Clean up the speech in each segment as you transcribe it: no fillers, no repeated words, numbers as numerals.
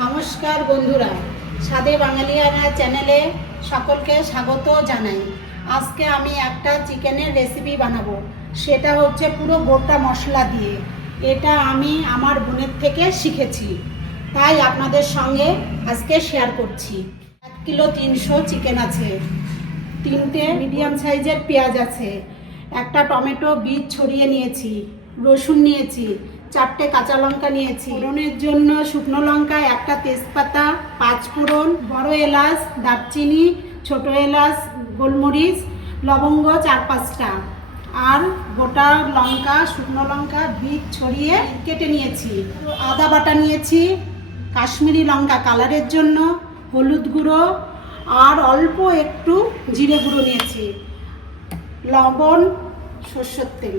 নমস্কার বন্ধুরা, স্বাদে বাঙালিয়ানা চ্যানেলে সকলকে স্বাগত জানাই। আজকে আমি একটা চিকেনের রেসিপি বানাবো, সেটা হচ্ছে পুরো গোটা মশলা দিয়ে। এটা আমি আমার বোনের থেকে শিখেছি, তাই আপনাদের সঙ্গে আজকে শেয়ার করছি। 1 কিলো 300 চিকেন আছে, 3টে মিডিয়াম সাইজের পেঁয়াজ আছে, একটা টমেটো বীজ ছড়িয়ে নিয়েছি, রসুন নিয়েছি, 4টে কাঁচা লঙ্কা নিয়েছি, ফোড়নের জন্য শুকনো লঙ্কা, একটা তেজপাতা, 5 ফোড়ন, বড় এলাচ, দারচিনি, ছোট এলাচ, গোলমরিচ, লবঙ্গ 4-5টা, আর গোটা লঙ্কা, শুকনো লঙ্কা বীজ ছড়িয়ে কেটে নিয়েছি। আদা বাটা নিয়েছি, কাশ্মীরি লঙ্কা কালারের জন্য, হলুদ গুঁড়ো আর অল্প একটু জিরে গুঁড়ো নিয়েছি, লবণ, সরষের তেল।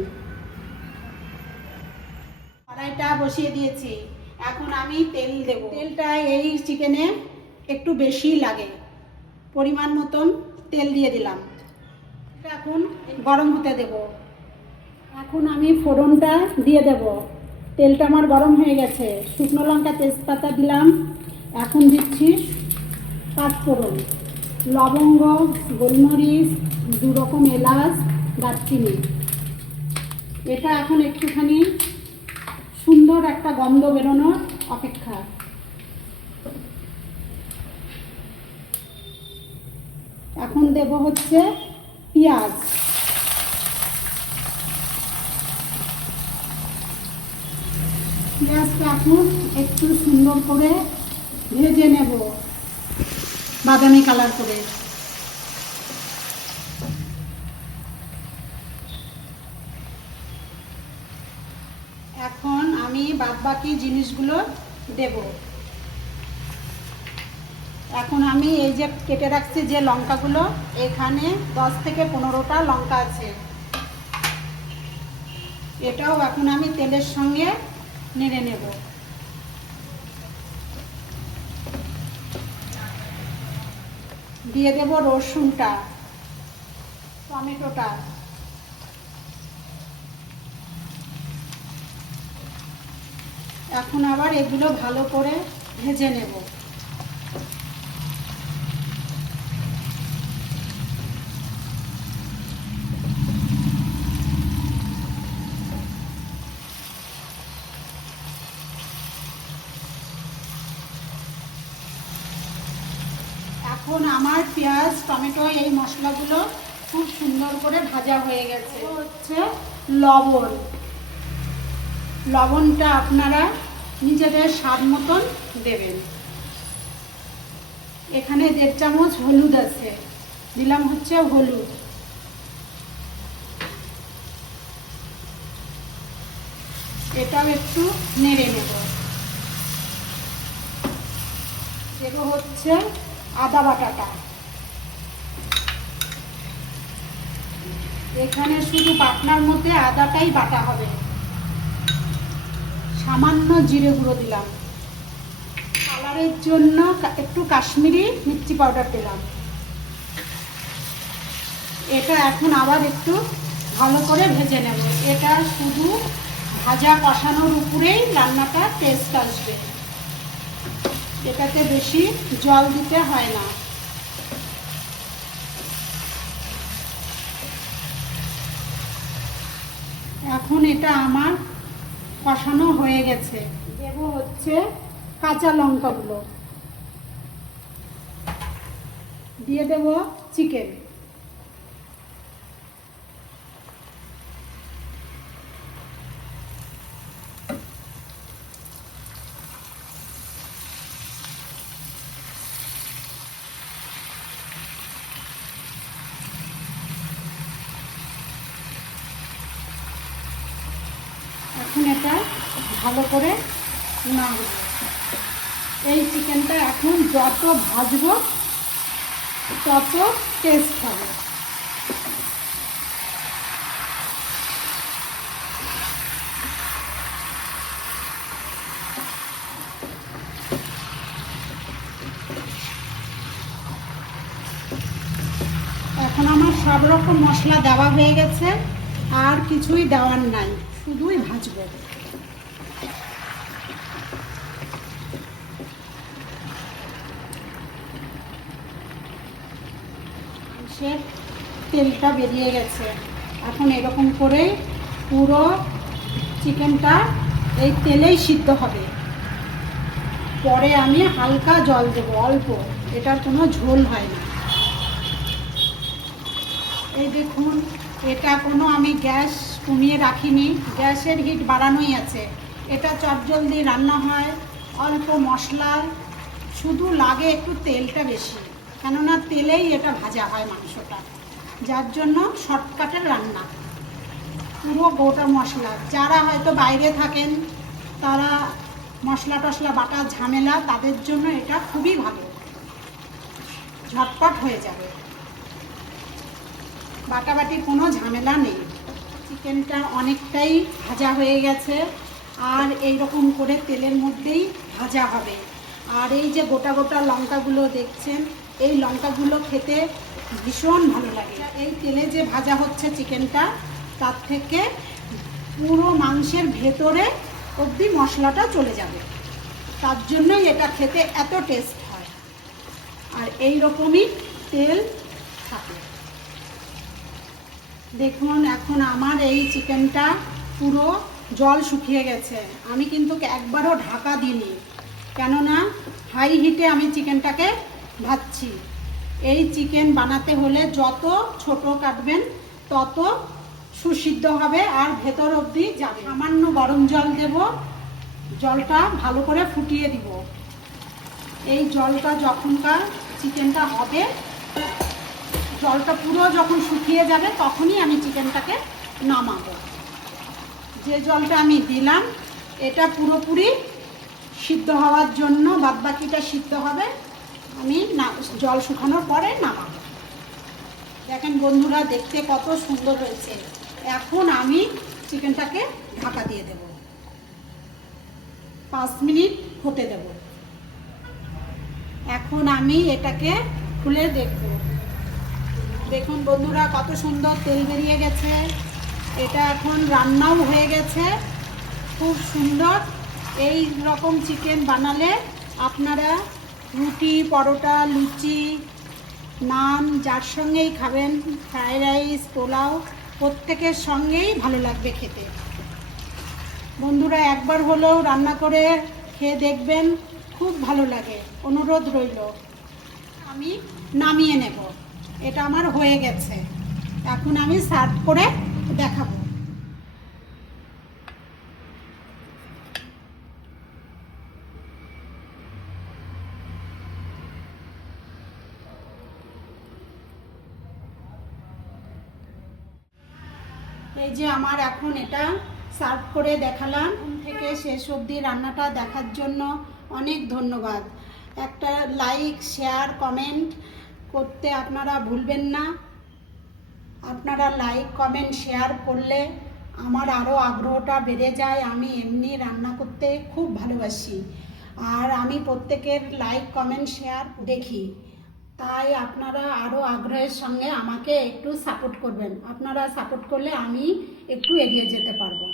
কড়াইটা বসিয়ে দিয়েছি, এখন আমি তেল দেব। তেলটা এই চিকেনে একটু বেশি লাগে, পরিমাণ মতন তেল দিয়ে দিলাম। এটা এখন গরম হতে দেব। এখন আমি ফোড়নটা দিয়ে দেব। তেলটা আমার গরম হয়ে গেছে, শুকনো লঙ্কা তেজপাতা দিলাম, এখন দিচ্ছি 5 ফোড়ন, লবঙ্গ, গোলমরিচ, 2 রকম এলাচ, দারচিনি। এটা এখন একটুখানি সুন্দর একটা গন্ধ বেরোনোর অপেক্ষা। এখন দেব হচ্ছে পেঁয়াজ। পেঁয়াজটা এখন একটু সুন্দর করে ভেজে নেব, বাদামি কালার করে। এখন আমি বাদবাকি জিনিসগুলো দেব। এখন আমি এই যে কেটে রাখছি যে লঙ্কাগুলো, এখানে 10 থেকে 15টা লঙ্কা আছে, এটাও এখন আমি তেলের সঙ্গে নেড়ে নেব। দিয়ে দেব রসুনটা, টমেটোটা, এখন আবার এগুলো ভালো করে ভেজে নেব। এখন আমার পেঁয়াজ, টমেটো, এই মশলাগুলো খুব সুন্দর করে ভাজা হয়ে গেছে। হচ্ছে লবণ। লবণটা আপনারা নিজেদের স্বাদ মতন দেবেন। এখানে 1.5 চামচ হলুদ আছে, দিলাম হচ্ছে হলুদ। এটাও একটু নেড়ে নেব। দেব হচ্ছে আদা বাটাটা। এখানে শুধু বাটনার মধ্যে আদাটাই বাটা হবে। সামান্য জিরে গুঁড়ো দিলাম, কালারের জন্য একটু কাশ্মীরি মির্চি পাউডার দিলাম। এটা এখন আবার একটু ভালো করে ভেজে নেব। এটা শুধু ভাজা কষানোর উপরেই রান্নাটা টেস্ট আসবে, এটাতে বেশি জল দিতে হয় না। এখন এটা আমার কষানো হয়ে গেছে। দেব হচ্ছে কাঁচা লঙ্কাগুলো, দিয়ে দেব চিকেন। এখন এটা ভালো করে নাড়ব। এই চিকেনটা এখন যত ভাজবো তত টেস্ট হবে। এখন আমার সব রকম মশলা দেওয়া হয়ে গেছে, আর কিছুই দেওয়ার নাই, শুধুই ভাজবো। মাংসের তেলটা বেরিয়ে গেছে। এখন এরকম করে পুরো চিকেনটা এই তেলেই সিদ্ধ হবে। পরে আমি হালকা জল দেব, অল্প, এটার কোনো ঝোল হয় না। এই দেখুন, এটা কোনো আমি গ্যাস কমিয়ে রাখিনি, গ্যাসের হিট বাড়ানোই আছে। এটা চটজলদি রান্না হয়, অল্প মশলার, শুধু লাগে একটু তেলটা বেশি, কেননা তেলেই এটা ভাজা হয় মাংসটা, যার জন্য শর্টকাটের রান্না। পুরো গোটা মশলা, যারা হয়তো বাইরে থাকেন, তারা মশলা টশলা বাটার ঝামেলা, তাদের জন্য এটা খুবই ভালো, ঝটপট হয়ে যাবে, বাটাবাটির কোনো ঝামেলা নেই। চিকেনটা অনেকটাই ভাজা হয়ে গেছে, আর এই রকম করে তেলের মধ্যেই ভাজা হবে। আর এই যে গোটা গোটা লঙ্কাগুলো দেখছেন, এই লঙ্কাগুলো খেতে ভীষণ ভালো লাগে। এই তেলে যে ভাজা হচ্ছে চিকেনটা, তার থেকে পুরো মাংসের ভেতরে অবধি মশলাটা চলে যাবে, তার জন্যই এটা খেতে এত টেস্ট হয়। আর এই রকমই তেল থাকে। দেখুন, এখন আমার এই চিকেনটা পুরো জল শুকিয়ে গেছে। আমি কিন্তু একবারও ঢাকা দিইনি, কেননা হাই হিটে আমি চিকেনটাকে ভাজছি। এই চিকেন বানাতে হলে যত ছোট কাটবেন তত সুসিদ্ধ হবে আর ভেতর অবধি যাবে। সামান্য গরম জল দেব, জলটা ভালো করে ফুটিয়ে দিব। এই জলটা যখনকার চিকেনটা হবে, জলটা পুরো যখন শুকিয়ে যাবে, তখনই আমি চিকেনটাকে নামাবো। যে জলটা আমি দিলাম, এটা পুরোপুরি সিদ্ধ হওয়ার জন্য, বাদবাকিটা সিদ্ধ হবে, আমি জল শুকানোর পরে নামাবো। দেখেন বন্ধুরা, দেখতে কত সুন্দর হয়েছে। এখন আমি চিকেনটাকে ঢাকা দিয়ে দেব, 5 মিনিট হতে দেব। এখন আমি এটাকে খুলে দেখব। দেখুন বন্ধুরা, কত সুন্দর তেল বেরিয়ে গেছে। এটা এখন রান্নাও হয়ে গেছে, খুব সুন্দর। এই রকম চিকেন বানালে আপনারা রুটি, পরোটা, লুচি, নান, যার সঙ্গেই খাবেন, ফ্রাইড রাইস, পোলাও, প্রত্যেকের সঙ্গেই ভালো লাগবে খেতে। বন্ধুরা, একবার হলেও রান্না করে খেয়ে দেখবেন, খুব ভালো লাগে, অনুরোধ রইল। আমি নামিয়ে নেব, এটা আমার হয়ে গেছে। এখন আমি সার্ভ করে দেখাবো। এই যে আমার এখন এটা সার্ভ করে দেখালাম। থেকে শেষ অবধি রান্নাটা দেখার জন্য অনেক ধন্যবাদ। একটা লাইক, শেয়ার, কমেন্ট করতে আপনারা ভুলবেন না। আপনারা লাইক, কমেন্ট, শেয়ার করলে আমার আরও আগ্রহটা বেড়ে যায়। আমি এমনি রান্না করতে খুব ভালোবাসি, আর আমি প্রত্যেকের লাইক, কমেন্ট, শেয়ার দেখি। তাই আপনারা আরও আগ্রহের সঙ্গে আমাকে একটু সাপোর্ট করবেন। আপনারা সাপোর্ট করলে আমি একটু এগিয়ে যেতে পারবো।